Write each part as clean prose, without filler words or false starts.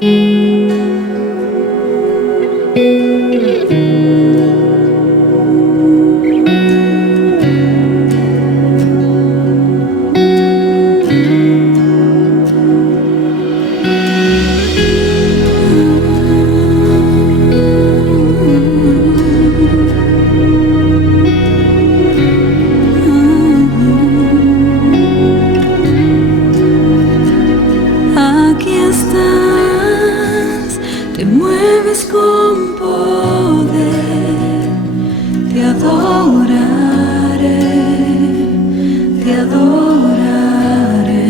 Aquí estás, te mueves con poder, te adoraré, te adoraré.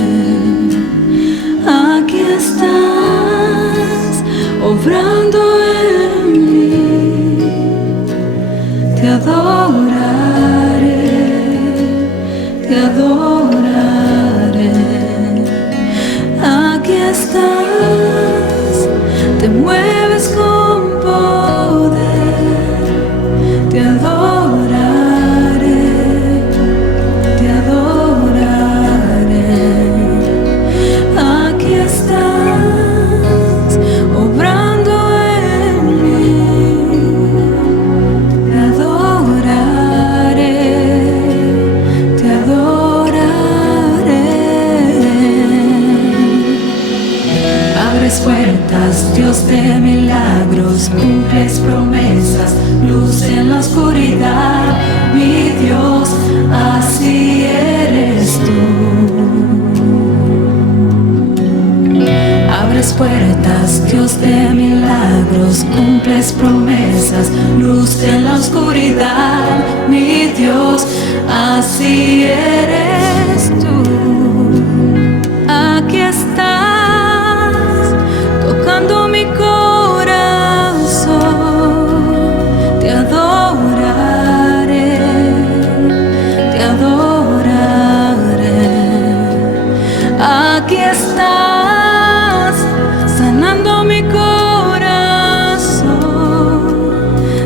Aquí estás, obrando en mí, te adoraré, te adoraré. Aquí estás, te mueves con poder, te adoraré, te adoraré. Aquí estás, obrando en mí, te adoraré, te adoraré. Abres puertas, Dios de milagros, cumples promesas, luz en la oscuridad, mi Dios, así eres tú. Abres puertas, Dios de milagros, cumples promesas, luz en la oscuridad, mi Dios, así eres tú. Aquí estás, tocando mi corazón, te adoraré, te adoraré. Aquí estás, sanando mi corazón,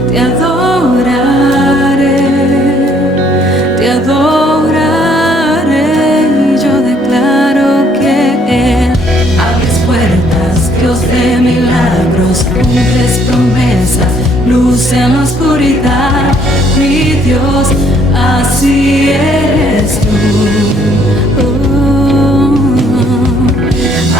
te adoraré, te adoraré. Y yo declaro que abres puertas, Dios de milagros, cumples promesas, luz en la oscuridad, mi Dios, así eres tú.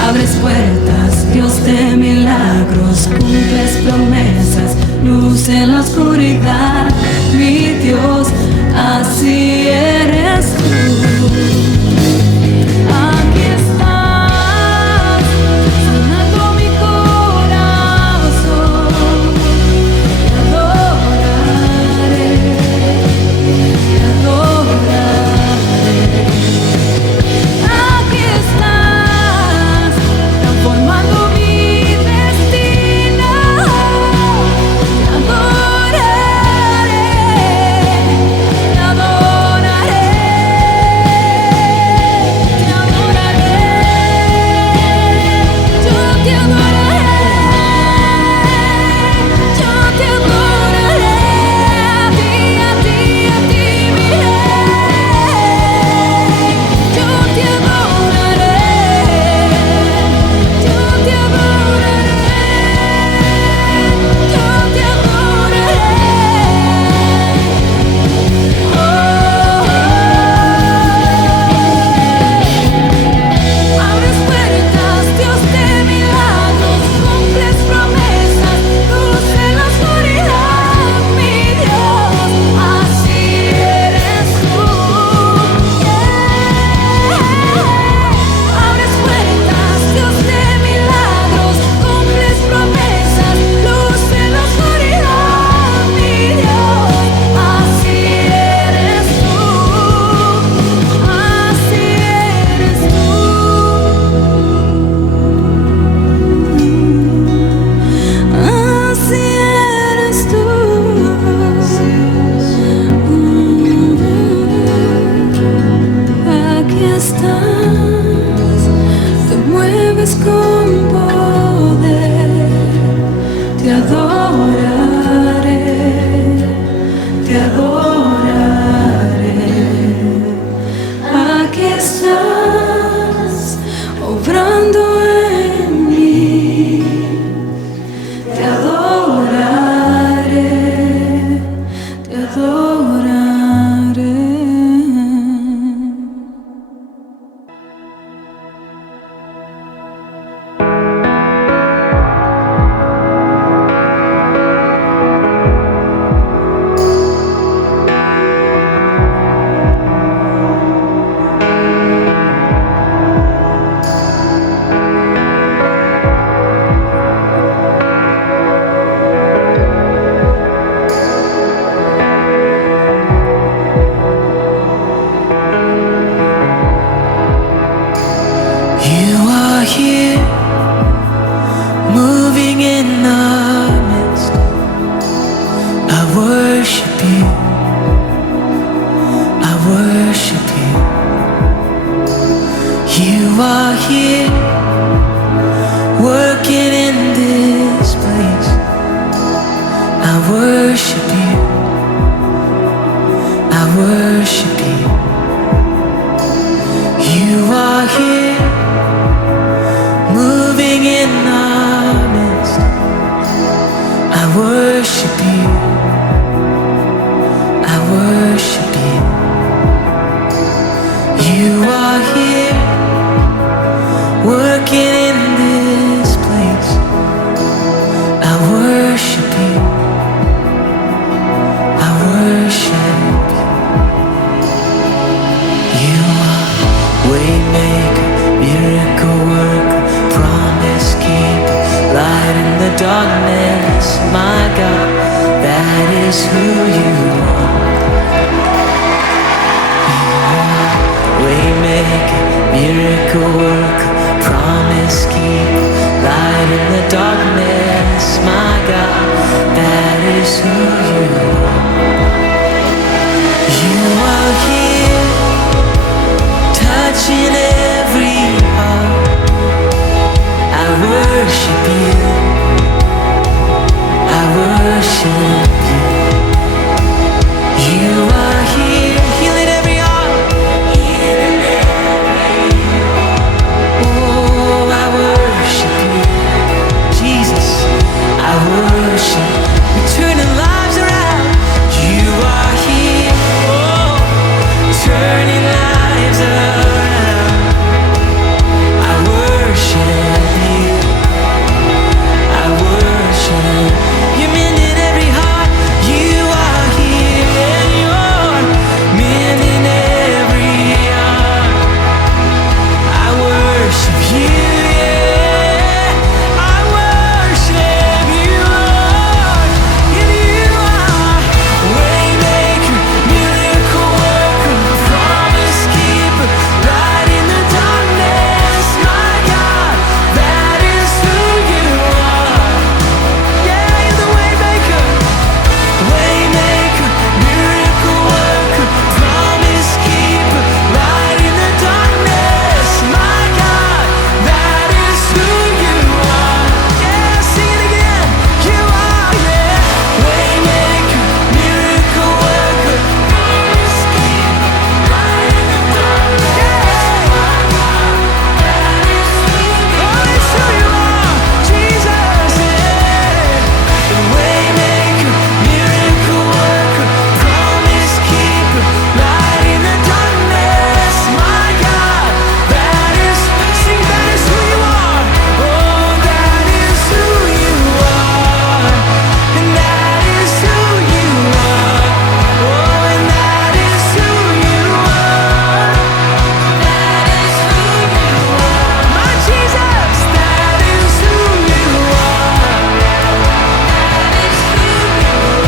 Abres puertas, Dios de milagros, cumples promesas, luz en la oscuridad, mi Dios, así eres tú. Aquí estás, sanando mi corazón, te adoraré, worship you. You are here, moving in our midst. I worship you. I worship you. You are here, working in this place. I worship you. I worship you. You are waymaker, miracle worker, promise keeper, light in the darkness. My God, that is who you are. Waymaker, miracle worker, promise keeper, light in the darkness. My God, that is who you are. You are here, touching every heart. I worship you. I worship you. You are here, healing every heart. Oh, I worship you, Jesus. I worship, you're turning lives around. You are here, oh, turning lives around. I worship you. I worship. You're mending every heart. You are here, and you're mending every heart. I worship you, yeah. I worship you, Lord. And you are waymaker, miracle worker, promise keeper, light in the darkness. My God, that is who you are. Yeah, you're the waymaker, waymaker, miracle worker, promise keeper, light in the darkness. My God, that is who you are. Yeah, sing it again. You are, yeah, waymaker, miracle worker, promise keeper, light in the darkness. My God, that is who you are. Oh, it's who you are, Jesus, yeah. Waymaker, miracle worker, promise keeper, light in the darkness. My God, that is, sing, that is who you are. Oh, that is who you are. And that is who you are. Oh, and that is who you are. That is who you are. My Jesus, that is who you are. That is who you are.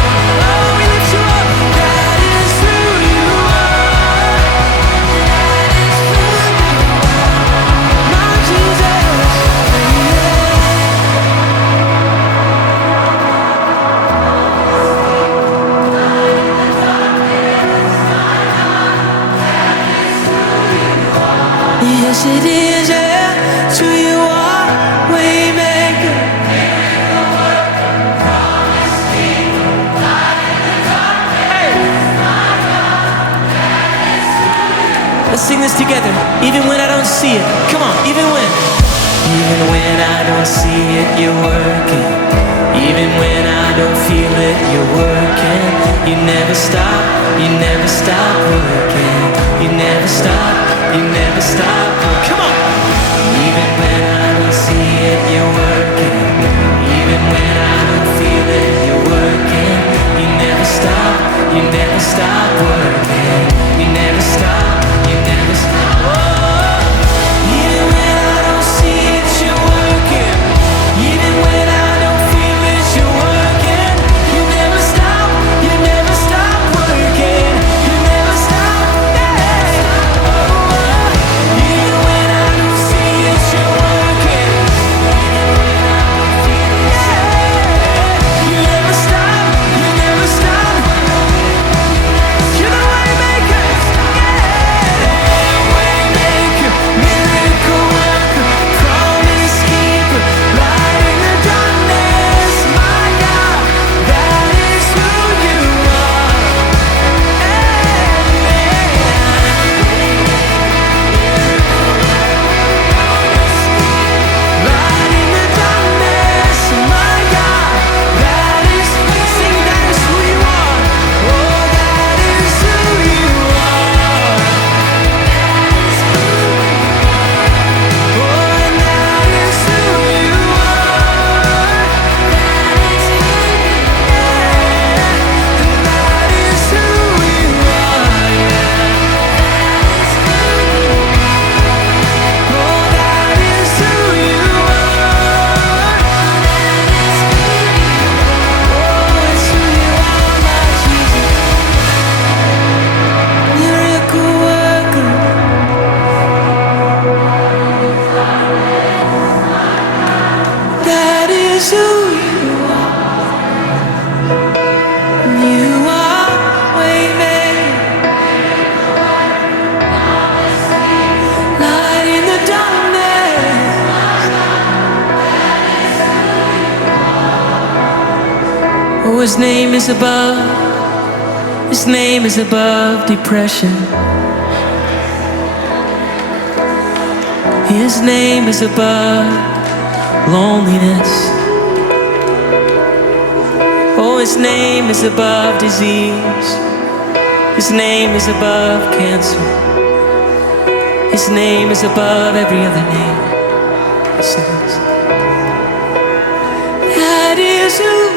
Oh, we lift you up. That is who you are. That is who you are. My Jesus, yes it is, yeah. It's who you are, waymaker. Let's sing this together. Even when I don't see it. Come on, even when. Even when I don't see it, you're working. Even when I don't feel it, you're working. You never stop, you never stop working. You never stop, you never stop. Come on. Even when I don't see it, you're working. Even when I don't feel it, you're working. You never stop, you never stop working. You never stop, you never stop. Oh, even when I don't see it, you're working. Even when I don't feel it, you're working. You never stop, you never stop working. You never stop, yeah. Oh, even when I don't see it, you're working. Yeah. You never stop, you never stop. You're the His name is above. His name is above depression. His name is above loneliness. Oh, His name is above disease. His name is above cancer. His name is above every other name. He says, that is who